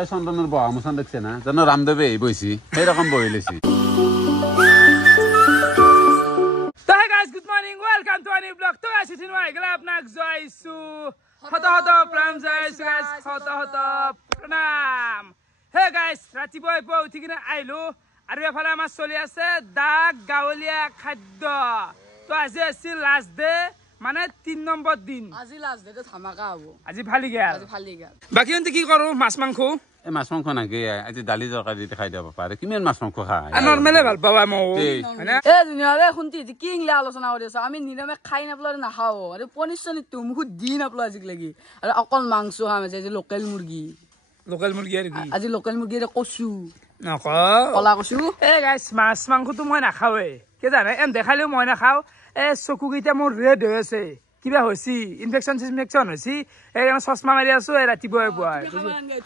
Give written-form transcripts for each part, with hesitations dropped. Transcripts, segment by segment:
এই চন্দনৰ বহা মোচন দেখছে না জানো ৰামদেৱে এই বইছি সেইরকম বহি লৈছি তো hey guys good morning welcome to a new blog তো গাইস ইতিন মই গলা আপোনাক জয়সু হত হত প্ৰণাম জয়সু গাইস হত হত প্ৰণাম হে গাইস ৰাতিপুৱা উঠি কিনে আইলো আৰু এফালে আমাৰ চলি আছে দাগ গাৱলীয়া খাদ্য তো আজি আছিল লাষ্ট ডে মানে 3 নম্বৰ দিন আজি লাষ্ট ডে ধামাকা হ'ব আজি ফালি গেল বাকি অন্তে কি কৰো মাছ মাংস এই মাছ মাংস নাকি আজি দালি তৰকাৰী খাই দিব পাৰে কিমান মাছ মাংস খায় নৰ্মেলে ভাল পাবা মই হয়না এ দুনিয়াৰে শুনতি কি ইংলা আলোচনা কৰি আছে আমি নিৰামে খাই নাপলাই নাখাও আৰু পনিছনি তুমুখু দি নাপলা আজিক লাগি আৰু অকল মাংস খাম আজি লোকেল মুৰ্গী আৰু কি আজি লোকেল মুৰ্গীৰে কচু নক কলা কচু এ গাইস মাছ মাংসটো মই নাখাওৱে কে জানে এন দেখালেও মই নাখাও এ চকু কেইটা মোৰ ৰেড হৈ আছে কিবা হৈছি ইনফেকশন হৈছি এইকাৰণে চশমা মাৰি আছো ৰাতিপুৱাই পুৱাই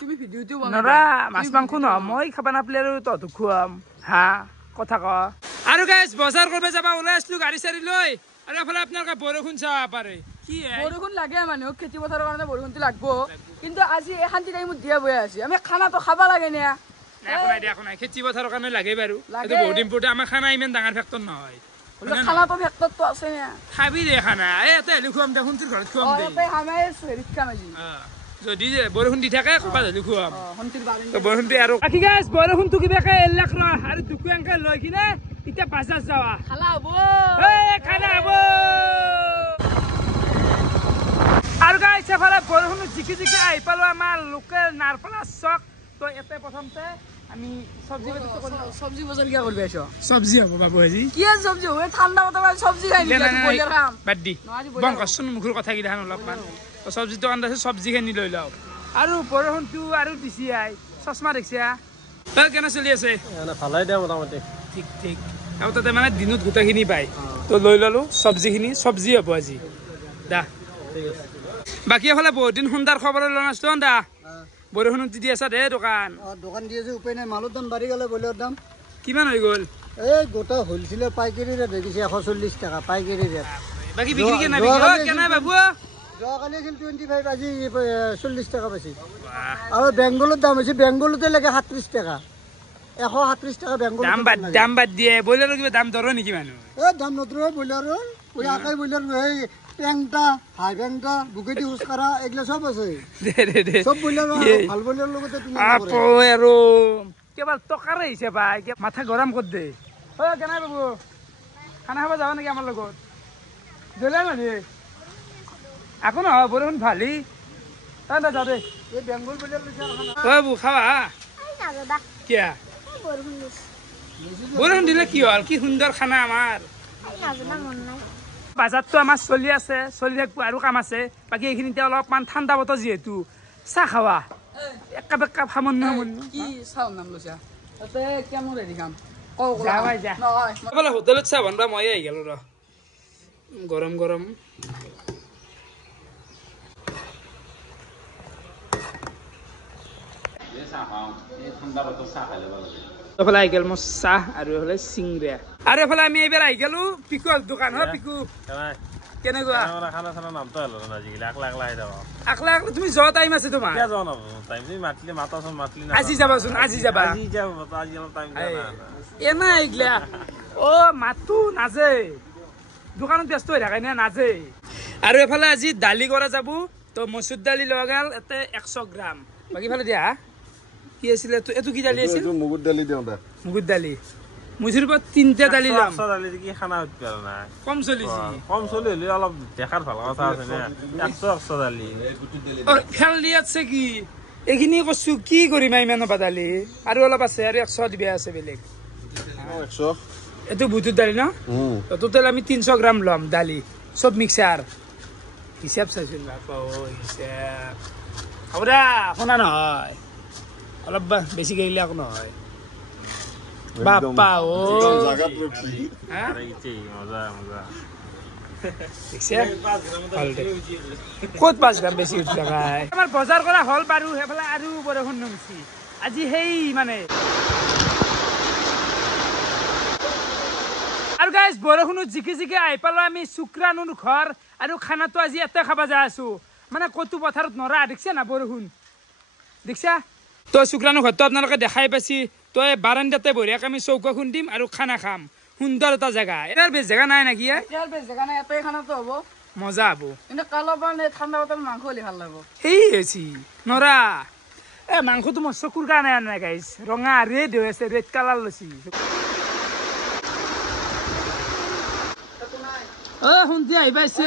তুমি ভিডিওটো নৰা মাছ মাংস ন মই খাবা নাপলে আৰু তহঁতক খুৱাম হা কথা ক আৰু গাইস বজাৰ কৰিব যাবা ওলাই আসলো গাড়ী চাৰি লৈ আৰু এফালে আপোনালোকে বৰষুণ চাব পাৰে কি বৰষুণ লাগে মানুহ খেতি পথাৰৰ কাৰণে বৰষুণটো লাগবো কিন্তু আজি এখান্তি টাইমত দিয়া বৈ আছে আমি খানাটো খাবা লাগে না একো নাই খেতি পথাৰৰ কাৰণে লাগে বাৰু এইটো বহুত ইম্পৰ্টেণ্ট আমাৰ খানা ইমান ডাঙৰ ফেক্টৰ নহয় খানাটো ফেক্টৰটো আছে না খাবি দে খানা এ তেলি খুৱাম দে শুনতিৰ ঘৰত খুৱাম দে অ হামাই হেৰিত কাম আজি যদি বৰষুণ দি থাকে কপা ধলি খুৱাম শুনতিৰ বাৰি তো বৰষুণটো আৰু বাকি গাইস বৰষুণটো কিবাকে এলাক ৰ আৰু দুকুয়াঙ্কা লৈ কিনে ইটা বাজাজ যাৱা খালা হ'ব এ খানা হ'ব আৰু গাইস এফালে বৰষুণ জিকি আহি পালো আমাৰ লোকেল নাৰপলা চক তো এতে প্ৰথমতে আমি সবজি বজাৰ কি কৰবি আছো সবজি হ'ব বাবু আজি কি সবজি হয় ঠাণ্ডা বতৰ সবজি খাই নি বইলাৰ খাম বাদ দি বং কচোন মুখৰ কথা কি দেখান অলপমান তো সবজি দোকান আছে সবজি খানি লৈ লও আৰু বৰষুণটো আৰু দিছি আই চশমা দেখছা কেনে চলি আছে ভালাই দিয়া মোটামুটি ঠিক আৰু তাতে মানে দিনত গোটাখিনি পাই তো লৈ ললো সবজি হ'ব আজি দা বাকি এফালে বহুত দিন সুন্দৰ খবৰ লৈ নাছিলো দা বৰষুণ দি আছে দে দোকান দোকান দি আছে উপায় নাই মালৰ দাম বাঢ়ি গ'লে ব্ৰইলাৰৰ দাম কিমান হৈ গ'ল এই গোটা হ'লচেলৰ পাইকাৰী ৰেট দেখিছে 140 টকা পাইকাৰী ৰেট বাকি বিক্ৰী কেনে বাবু যোৱাকালি আছিল 25 আজি 40 টকা পাইছে আৰু বেংগলৰ দাম হৈছে বেংগলতে লাগে 37 টকা 137 টকা বেংগল দাম বাদ দিয়ে ব্ৰইলাৰৰ কিবা দাম ধৰ নেকি মানুহ এই দাম নধৰে ব্ৰইলাৰৰ আকাই ব্ৰইলাৰ এই পেংটা হাই পেংটা বুকেটি উস্কাৰা এগুলা সব আছে দে সব ব্ৰইলাৰ ভাল ব্ৰইলাৰৰ লগতে তুমি আপো আৰু কেৱল টকাৰ আহিছে ভাই মাথা গৰম কৰি দে ঐ কেনে বাবু খানা খাব যাবা নেকি আমাৰ লগত জলাই মানে আকৌ নহয় বৰষুণ ভালেই না যাওঁ দে এই বেংগল ব্ৰইলাৰ লৈছে ঐ বাবু খাবা কিয়া বৰষুণ দিলে কি হ'ল কি সুন্দৰ খানা আমাৰ বাজাৰটো আমাৰ চলি আছে চলি থাকিব আৰু কাম আছে বাকী এইখিনিতে অলপমান ঠাণ্ডা বতৰ যিহেতু চাহ খাৱা একাপ সামন্য কি চাও নাম লৈছা তাতে কেমন হেৰি খাম হোটেলত চাহ বনবা মই আহি গলো ৰ গৰম এফালে আহি গেল মোৰ চাহ আৰু এফালে চিংৰা আৰু এফালে আমি এইবাৰ আহি গেলো পিকুৰ দোকান হয় পিকু কেনেকুৱা আকলা তুমি যোৱা টাইম আছে তোমাৰ আজি যাবাচোন আজি যাবা এনা এইগিলা অ মাতো নাজে দোকানত ব্যস্ত হৈ থাকে নে নাজে আৰু এফালে আজি দালি কৰা যাব তো মচুৰ দালি লগাল এতে 100 গ্ৰাম বাকী ফালে দিয়া কি আছিল এটো কি দালি আছিল মুগুৰ দালি দিওঁ দা মুগুৰ দালি মুজিৰ পৰা 3টা দালি লাম দালি কি খানা হত পাৰা না কম চলিছি হলি অলপ দেখাৰ ভাল কথা আছে না 100 দালি অ খেল দি আছে কি এখিনি কছু কি কৰিম ইমান বাদালি আৰু অলপ আছে আৰু 100 দিবে আছে বেলেগ 100 এটো বুটুৰ দালি ন তো টোটাল আমি 300 গ্ৰাম লম দালি সব মিক্সাৰ হিসাব চাইছিল বাপা ও হিসাব हमरा শুনা নহয় অলপ বেছি গেলে আকো নহয় বাপা ও জাগাত ৰখি আৰে ইতে মজা দেখছে কত 5 গ্ৰাম বেশি উঠছে ভাই আমাৰ বাজাৰ কৰা হল পাৰু হেফালে আৰু বৰষুণ নমছি আজি হেই মানে আৰু গাইস বৰষুণ জিকি আই পালো আমি শুক্ৰানুৰ ঘৰ আৰু খানাটো আজি এতে খাবা যা আছো মানে কতু পথাৰত নৰা দেখছে না বৰষুণ দেখছা তো শুক্ৰাণু ঘৰটো আপোনালোকে দেখাই পাইছি তো এই বাৰাণ্ডাতে বঢ়িয়াকৈ আমি চৌকা খুন্দিম আৰু খানা খাম সুন্দৰ এটা জেগা ইয়াৰ বেছ জেগা নাই নেকি ইয়াৰ বেছ জেগা নাই এটাই খানাটো হ'ব মজা হ'ব কিন্তু কালৰ পৰা ঠাণ্ডা বতৰ মাংস হ'লে ভাল লাগিব সেই হৈছে নৰা এই মাংসটো মোৰ চকুৰ কাৰণে আনা নাই গাইছ ৰঙা ৰেড হৈ আছে ৰেড কালাৰ লৈছি শুনতি আহি পাইছে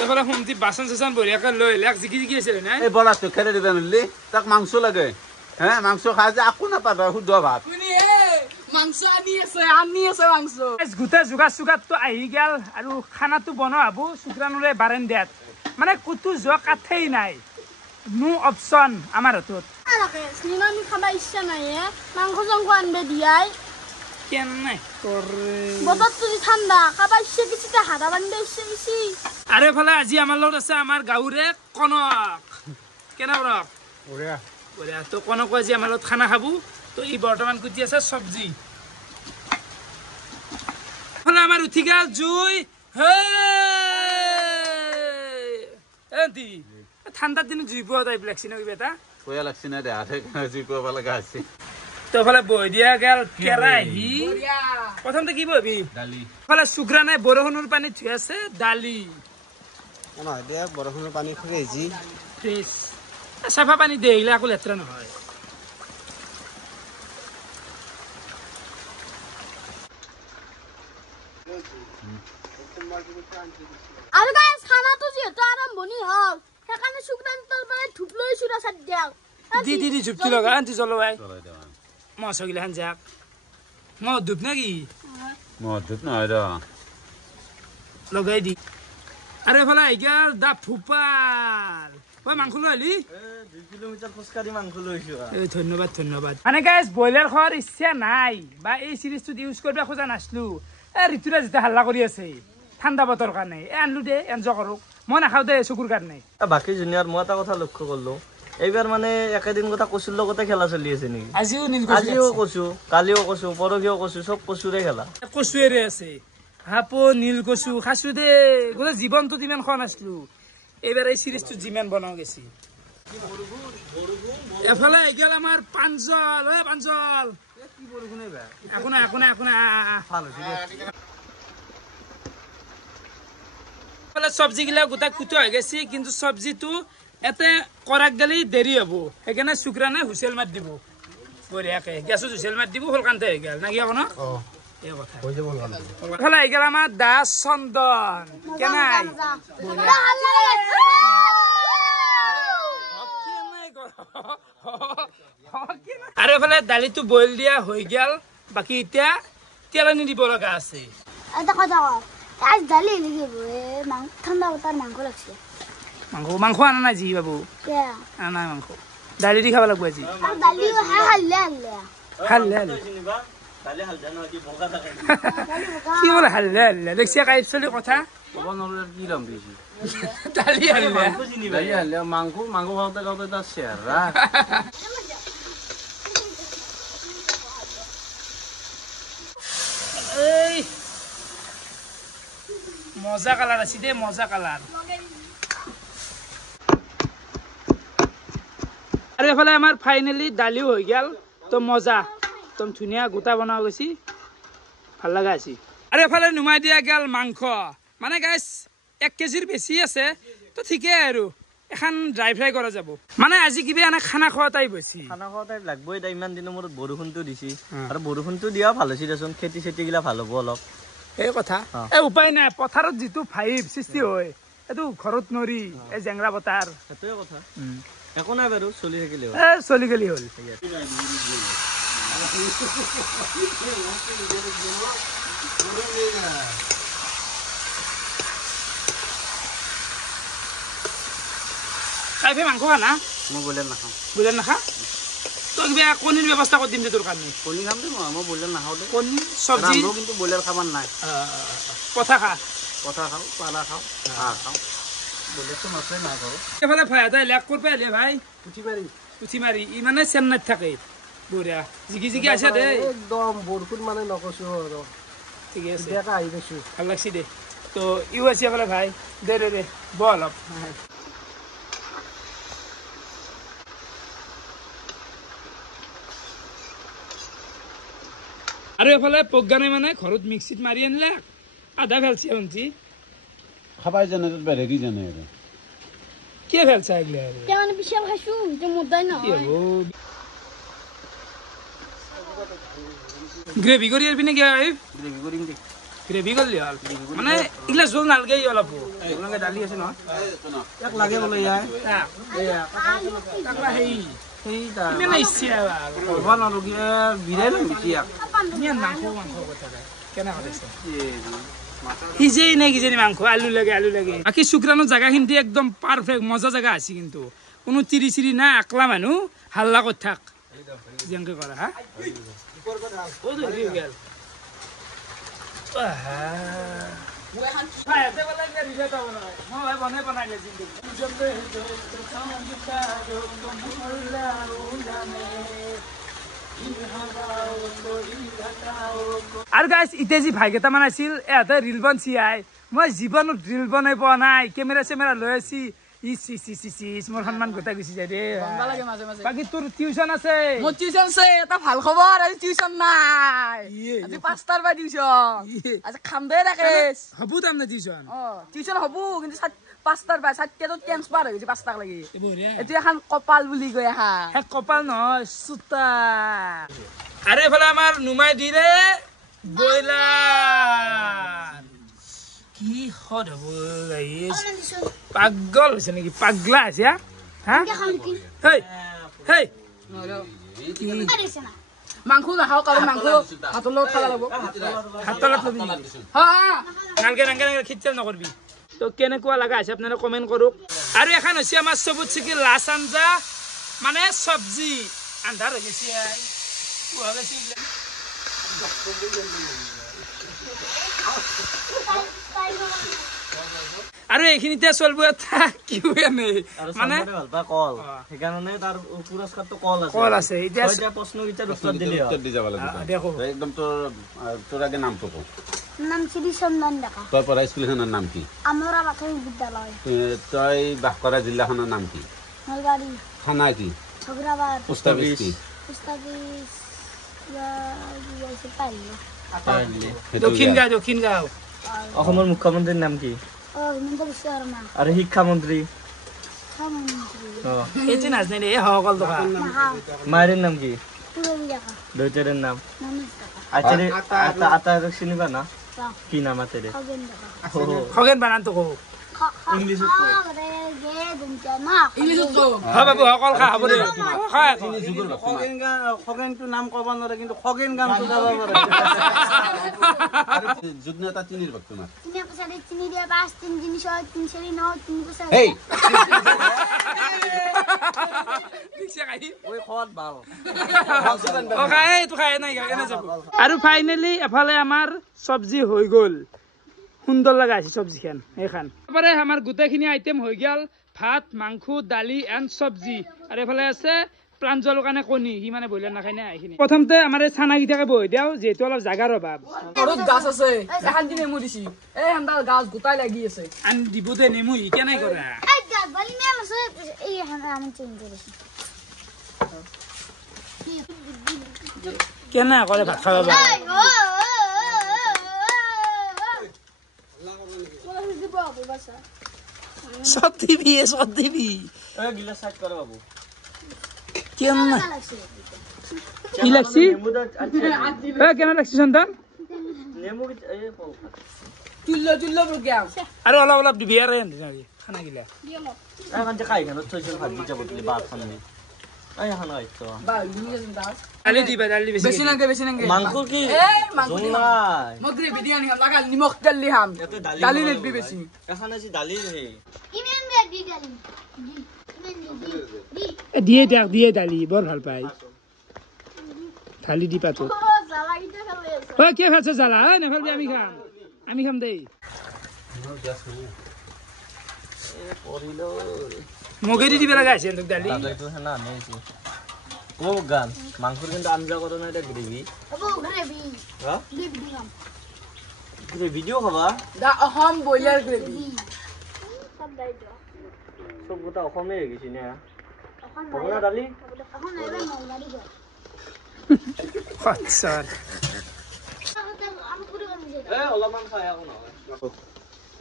এইফালে শুনতি বাচন চাচন বঢ়িয়াকৈ লৈ আহিলে জিকি জিকি আছিলে নাই এই বৰাটো খেলে দিবা নিলি তাক মাংস লাগে হে মাংস খাই যে আকো নাপাবা শুদ্ধ ভাত মাংস আনি আছে মাংস গোটেই যোগাৰ চোগাৰটো আহি গেল আৰু খানাটো বনোৱা হ'ব শুক্ৰাণুৰে বাৰাণ্ডাত মানে ক'তো যোৱা কাঠেই নাই নো অপশ্যন আমাৰ হাতত আমি খাবা ইচ্ছা নাই মাংস চাংস আনবে দিয়াই কেনে বতৰটো যে ঠাণ্ডা খাবা ইচ্ছা কিছু হাদা বান্ধে ইচ্ছা কিছু আৰু এইফালে আজি আমাৰ লগত আছে আমাৰ গাঁৱৰে কনক কেনে কনক বঢ়িয়া তো কনকো আজি আমাৰ লগত খানা খাব তো ই বৰ্তমান কুটি আছে চব্জি এইফালে আমাৰ উঠি গেল জুই ঠাণ্ডাৰ দিনত জুই পোৱা টাইপ লাগছি ন কিবা এটা কয়া লাগছি না দেহাতে জুই পাব লগা আছে তো এইফালে বহি দিয়া গেল কেৰাহী প্ৰথমতে কি বহিবি দালি এইফালে শুক্ৰাণে বৰষুণৰ পানীত ধুই আছে দালি বৰষুণৰ পানী খুৱাইছি ফ্ৰেছ চাফা পানী দে আহিলে আকৌ লেতেৰা নহয় আৰু গাইছ খানাটো যিহেতু আৰম্ভণি হ'ল সেইকাৰণে শুক্ৰান্তৰ পৰা ধূপ লৈ চুৰা চাট দিয়ক দি ঝুপটি লগা আনটি জলবাই চলাই দেৱা মছগিলাখান যাক মই ধূপ নাকি মজুত নহয় ৰ লগাই দি আৰু এইফালে আহি গেল দা ফুপাল ঐ মাংস লৈ আহিলি 2 কিলোমিটাৰ খোজকাঢ়ি মাংস লৈছো ধন্যবাদ মানে গাইছ ব্ৰইলাৰ খোৱাৰ ইচ্ছা নাই বা এই চিৰিজটোত ইউজ কৰিব খোজা নাছিলো ঋতুৰাজ যেতিয়া হাল্লা কৰি আছে ঠাণ্ডা বতৰ কাৰণে আনলো দে এনজয় কৰক মই নাখাওঁ দে চকুৰ কাৰণে বাকী জুনিয়ৰ মই এটা কথা লক্ষ্য কৰিলো এইবাৰ মানে একেদিন কথা কচুৰ লগতে খেলা চলি আছে নেকি আজিও কচু কালিও কচু পৰহিও কচু চব কচুৰে খেলা কচুৱেৰে আছে হাপো নীল কচু খাইছো দে গোটেই জীৱনটোত ইমান খোৱা নাছিলো এইবাৰ এই চিৰিজটোত যিমান বনাও গেছি এফালে আহি গেল আমাৰ পাঞ্জল পাঞ্জল একো নাই চব্জি গিলা গোটাই কুটো হৈ গেছি কিন্তু চব্জিটো এতে কৰাক গেলি দেৰি হ'ব সেইকাৰণে শুক্ৰাণে হুইচেল মাত দিব বঢ়িয়াকে গেছত হুইচেল মাত দিব সোনকালতে হৈ গেল নাকি আকৌ ন এইফালে আহি গেল আমাৰ দাস চন্দন কেনাই আৰু এইফালে দালিটো বইল দিয়া হৈ গেল বাকী এতিয়া তেল আনি দিব লগা আছে এটা কথা আজ দালি লিখিব ঠাণ্ডা বতৰ মাংস লাগছে মাংস আনা নাই জি বাবু আনা নাই মাংস দালি দি খাব লাগব আজি দালি হাল্লে কি বলে হাল্লে দেখছি কাইপ চলি কথা ক'ব নোৱাৰো কি লম বেছি দালি হাল্লে দালি হালে মাংস খাওঁতে খাওঁতে তাৰ চেহেৰা এই মজা কালাৰ আছে দে মজা কালাৰ আৰু এইফালে আমাৰ ফাইনেলি দালিও হৈ গেল তো মজা একদম ধুনীয়া গোটা বনোৱা গৈছি ভাল লগা আছে আৰু এইফালে নুমাই দিয়া গেল মাংস মানে গাইছ 1 কেজিৰ বেছি আছে তো ঠিকেই আৰু এখন ড্ৰাই ফ্ৰাই কৰা যাব মানে আজি কিবা এনে খানা খোৱা টাইপ হৈছে খানা খোৱা টাইপ লাগবই তাই ইমান দিনৰ মূৰত বৰষুণটো দিছি আৰু বৰষুণটো দিয়াও ভাল হৈছে দেচোন খেতি চেতিগিলা ভাল হ'ব অলপ এই কথা এই উপায় নাই পথাৰত যিটো ভাইব সৃষ্টি হয় এইটো ঘৰত নৰি এই জেংৰা বতাৰ সেইটোৱে কথা একো নাই বাৰু চলি থাকিলে চলি গেলি হ'ল কাইফে মাংস খানা মই ব্ৰইলাৰ নাখাওঁ ব্ৰইলাৰ নাখা তই কিবা কণীৰ ব্যৱস্থা কৰি দিম দে তোৰ কাৰণে কণী খাম দে মই ব্ৰইলাৰ নাখাওঁ দে কণী চব্জি কিন্তু ব্ৰইলাৰ খাব নাই কথা খা কথা খাওঁ পালা খাওঁ হাঁহ খাওঁ ব্ৰইলাৰটো মাছেই নাখাওঁ এইফালে ভাই এটা লেক কৰপে আহিলে ভাই পুঠি মাৰি ইমানে চেন্নাইত থাকে বঢ়িয়া জিকি আছে দে একদম বৰষুণ মানে নকৈছো আৰু ঠিকে আছে আহি পাইছো ভাল লাগছি দে তো ইউ আছে বলে ভাই দে দে দে বল অলপ আৰু এফালে পগানে মানে ঘৰত মিক্সিত মাৰি আনিলে আধা ফেলছে শুনছি খাবাই জানে বেড়ে কি জানে এৰা কে ফেলছে এগুলো আৰু তে মানে বিশাল খাইছো যে মুদাই না কি হবো গ্ৰেভি কৰি আৰবি নেকি গ্ৰেভি কৰিম দে গ্রেভি করলি হল মানে এগুলা জোল নালগেই অলপ আপোনালোকে দালি আছে নহয় ইয়াক লাগে বোলে ইয়াৰ তাকলা হেই সেইটা ইমান ইচ্ছা কৰিব নোৱাৰো কি বিৰাই ল'ম বেছি ইয়াক ইমান মাংস কথা কেনে কৰিছে সিজেই নাই কিজানি মাংস আলু লাগে বাকী শুক্ৰাণৰ জাগাখিনি একদম পাৰফেক্ট মজা জাগা আছে কিন্তু কোনো তিৰি চিৰি নাই আকলা মানুহ হাল্লা কৰি থাক যেনেকে কৰা হা আৰু গাইছ ইতে যি ভাইকেইটামান আছিল এহঁতে ৰিল বনছি আই মই জীৱনত ৰিল বনাই পোৱা নাই কেমেৰা চেমেৰা লৈ আছি মোৰ সন্মান গোটাই গুচি যায় দে বাকী তোৰ টিউচন আছে মোৰ টিউচন আছে এটা ভাল খবৰ আজি টিউচন নাই আজি 5টাৰ পৰা টিউচন আজি খাম দে ৰাকেশ হ'ব তাৰমানে টিউচন টিউচন হ'ব কিন্তু 5টাৰ পৰা 7টাত ট্ৰেন্সফাৰ হৈ গৈছে 5টাক লাগি এইটো এখন কপাল বুলি কয় হে কপাল নহয় চুতা আৰু এইফালে আমাৰ নুমাই দিলে ব্ৰইলাৰ কি হদ হ'ব পাগল হৈছে নেকি পাগলা আছে হা হেই হেই মাংস নাখাওঁ কাৰণ মাংস হাতৰ লগত খাব লাগিব হাতৰ লগত লবি নালগে খিচৰ নকৰবি তো কেনেকুৱা লগা আছে আপোনালোকে কমেণ্ট কৰক আৰু এখন হৈছে আমাৰ চবত চিকি লাষ্ট আঞ্জা মানে চব্জি আন্ধাৰ হৈ গৈছে আৰু এইখিনিতে চলব এটা কি মানে কল সেইকাৰণে তাৰ পুৰস্কাৰটো কল আছে এতিয়া প্ৰশ্নকেইটাৰ উত্তৰ দিলে উত্তর দিয়ে যাবা লাগবে দেখো একদম তোর আগে নাম তো নাম শ্রী চন্দন ডেকা তোর পড়া স্কুলখনের নাম কি আমরা প্রাথমিক বিদ্যালয় তই বাস করা জিলাখনের নাম কি নলবাড়ি থানা কি ছগরাবাদ পোস্ট অফিস কি পুস্তাবিস পাইলো দক্ষিণ গাঁও অসমৰ মুখ্যমন্ত্ৰীৰ নাম কি ও হিমন্ত বিশ্ব শৰ্মা আৰু শিক্ষামন্ত্ৰী খামন্ত্রী এই নাজনে রে হকল দোকা নাহা মায়ের নাম কি পুরবি ডেকা দেউতারের নাম মনীষ ডেকা আইতারে আতার চিনিবা না কি নাম আতারে খগেন ডেকা খগেন বানান তো কো ইংলিশত গে গুমটা না ইংলিছত হা বাবু হকল খা হব দে খা খগেনটো নাম ক'ব নোৱাৰে কিন্তু খগেন গানটো গাব পাৰে যুগ নেতা চিনির ভক্ত তোমার চিনি পছারে চিনি দিয়ে 5 3 জিনিস 3 সেরি 9 3 পছারে এই ওই খোৱাত ভাল আৰু ফাইনেলি এফালে আমাৰ চব্জি হৈ গ'ল সুন্দৰ লগা আছে চব্জিখন এইখন তাৰপৰে আমাৰ গোটেইখিনি আইটেম হৈ গ'ল ভাত মাংস দালি এণ্ড চব্জি আৰু এফালে আছে প্ৰাঞ্জলৰ কাৰণে কণী সি মানে ব্ৰইলাৰ নাখায় না এইখিনি প্ৰথমতে আমাৰ এই চানাকেইটাকে বহি দিওঁ যিহেতু অলপ জাগাৰ অভাৱ ঘৰত গাছ আছে এখান নেমু দিছি এই হেন্দাল গাছ গোটাই লাগি আছে আন দিব দে নেমু ই কেনে কৰা এই গাবলি মেম আছে এই আমি চেঞ্জ কৰেছি কেনে কৰে ভাত খাব এই সব দিবি এই গিলাস সাইড কৰা বাবু কেনে কি লাগছি কেনে লাগছি সন্তান নেমু এই চুল্ল প্ৰগ্ৰাম আৰু অলপ অলপ দিবি আৰু খানা গিলা এখন যে খাই কেন থৈছিল ভাত দি যাব বুলি ভাত খান নি এই এখন আইতো বা ইংলিছ দাস দালি দিবা দালি বেছি নাগে মাংস কি এই মাংস জোল দি নাই মগৰি বিৰিয়ানী খাম লাগাল নিমখ তেল দি খাম ইয়াতে দালি নেবি বেছি এখন আছে দালি হে ইমেন দে দি গালি দি দিয়ে দালি বৰ ভাল পায় থালি দি পাতো ও জালা গিটা খালে ও কে খাইছ জালা নেফালবি আমি খাম দেই মগেৰি দিবে লগা আছে তোক দালি দালিটো হেনা আনিছি ও গান মাংসৰ কিন্তু আঞ্জা কৰা নাই এটা গ্ৰেভি ও গ্ৰেভি হা গ্ৰেভি দিলাম ভিডিঅ' খাবা দা অসম ব্ৰইলাৰ গ্ৰেভি সব দাইটো চব গোটা অসমে হৈ গৈছে নে ভগনা দালি এখন এবাৰ মংগাৰি গ'ল সঁচাৰ আমি পুৰি কম যে অলপমান খাই আকৌ নহয়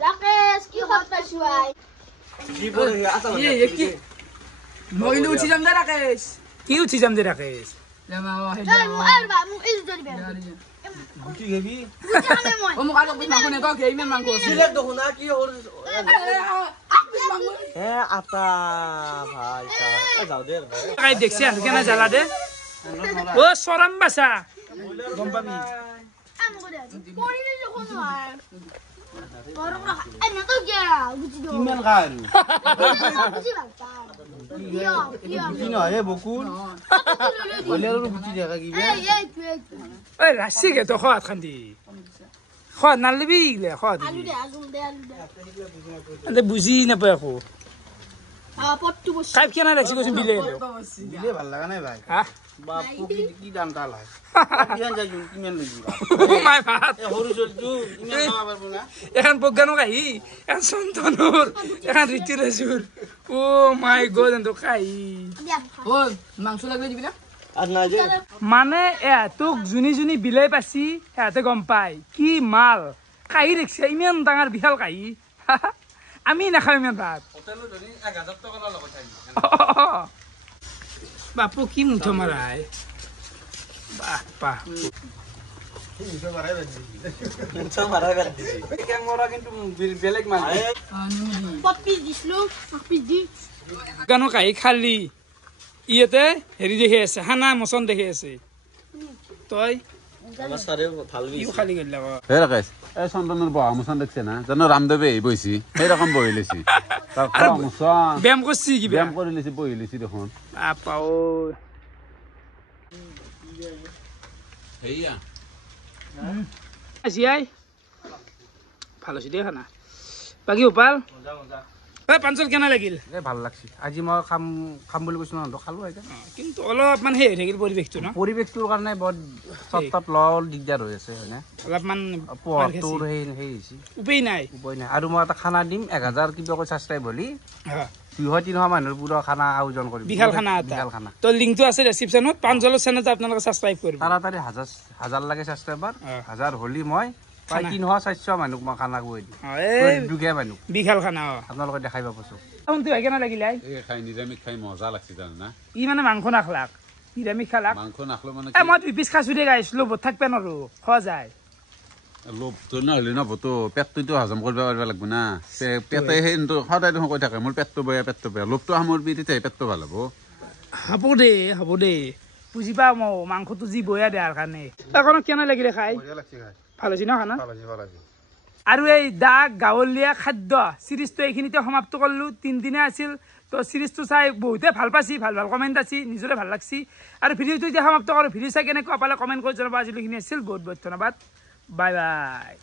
ৰাকেশ কি খাত পাইছো আই যি বলে আছা ইয়ে কি মইলো উঠি যাম দে ৰাকেশ কি উঠি যাম দে ৰাকেশ যাম আও এই মই আৰু বা মোক ইজ ধৰিবে গুটি গেবি বুজি খামে মই ও মোক আৰু বিছ মাংস নেক কেইমান মাংস আছে দিলে দেখোন না কি হ'ল হে আটা ভাই সাহেব যাও দে কাই দেখছি আৰু কেনে জ্বালা দে ও চৰম বাছা গম পাবি আমি কৰে পৰি দিল কোন হয় বৰম না এই না তো কে বুজি do কিমান খা আৰু বুজি বাতা ইয়া কি নহয় বকুল বইলাৰৰ গুটি দেখা কি এই ঐ ৰাছি গে তো খোৱাত খান্দি খোৱাত নালিবি ইগলে খোৱাত আলু দে দে বুজি নাপায় একো পট্টু বস কাইপ কেনে ৰাছি কৈছো বিলে দিলে ভাল লগা নাই ভাই হা বাপু কি দাম তাল হয় কিমান যাই কিমান লাগি মাই ভাত সৰু চলটো ইমান খাব পাৰবো না এখন প্ৰজ্ঞানক আহি এখন সন্তানৰ এখন ঋতুৰাজুৰ ও মাই গড এন্ত খাই দিয়া ও মাংস লাগলে দিবি না আর নাই যে মানে তোক যোনি যোনি বিলাই পাছি সিহঁতে গম পায় কি মাল কাহি দেখছে ইমান ডাঙৰ বিশাল কাহি আমি নাখাওঁ ইমান ভাত হোটেলত ধৰি 1000 টকা লগত থাকি বাপু কি মুঠ মাৰাই বাহ বাহ মুছা মাৰা বাদ দিছি মৰা কিন্তু বেলেগ মানুহ পপি দিছলো পপি দি গানো কাহি খালি ইয়াতে হেৰি দেখি আছে হানা মচন দেখি আছে তই আমাৰ সাৰে ভাল ইও গিয়েছে খালি গেল হে ৰাকেশ এই চন্দনৰ বহা মোচন দেখছে না জানো ৰামদেৱে আহি বহিছি সেইৰকম বহি লৈছি তাৰ খোৱা মোচন ব্যায়াম কৰছি কিবা ব্যায়াম কৰি লৈছি বহি লৈছি দেখোন বাপা ও সেয়া আজিয়াই ভালো আছে দে খানা বাকি উপাল এই পাঞ্চল কেনে লাগিল ভাল লাগছে আজি মই খাম খাম বুলি কৈছো ন খালো এতিয়া কিন্তু অলপমান সেই হৈ থাকিল পৰিৱেশটো ন পৰিৱেশটোৰ কাৰণে বৰ চট্টত লল দিগদাৰ হৈ আছে হয়নে অলপমান পোহৰটোৰ সেই হৈছে উপায় নাই উপায় নাই আৰু মই এটা খানা দিম 1000 কিবাকৈ ছাবস্ক্ৰাইব হ'লি হা 200-300 মানুহৰ পুৰা খানা আয়োজন কৰিম বিশাল খানা এটা বিশাল খানা তো লিংকটো আছে ডেসক্ৰিপচনত পাঞ্চলৰ চেনেলটো আপোনালোকে সাবস্ক্ৰাইব কৰিব তাড়াতাড়ি হাজাৰ লাগে ছাবস্ক্ৰাইবাৰ 1000 হ'লি মই প্ৰায় 300-400 মানুহক মই খানা খুৱাই দিম এই দুখীয়া মানুহ বিশাল খানা আপোনালোকে দেখাই পাব কোনটো হয় কেনে লাগিল আই এই খাই নিৰামিষ খাই মজা লাগছে জানো না ই মানে মাংস নাখলাক নিৰামিষ খালাক মাংস নাখলো মানে এ মই 2 পিচ খাইছো দে গাইছ লোভ থাকবে নৰো খোৱা যায় লোভটো নহ'লে নহবতো পেটটোতো হজম কৰিব পাৰিব লাগিব না পেটে সেইটো সদায় দেখোন কৈ থাকে মোৰ পেটটো বেয়া লোভটো সামৰিবি তেতিয়াহে পেটটো ভাল হ'ব হ'ব দে বুজি পাওঁ মই মাংসটো যি বয়া দিয়াৰ কাৰণে এখন কেনে লাগিলে খাই ভাল হৈছে ন খানা আৰু এই দাগ গাঁৱলীয়া খাদ্য চিৰিজটো এইখিনিতে সমাপ্ত কৰিলোঁ 3 দিনে আছিল তো চিৰিজটো চাই বহুতে ভাল পাইছি ভাল কমেণ্ট আছে নিজৰে ভাল লাগছি আৰু ভিডিঅ'টো এতিয়া সমাপ্ত কৰোঁ ভিডিঅ' চাই কেনেকুৱা পালে কমেণ্ট কৰি জনাব আজিলৈকে আছিল বহুত বহুত ধন্যবাদ বাই বাই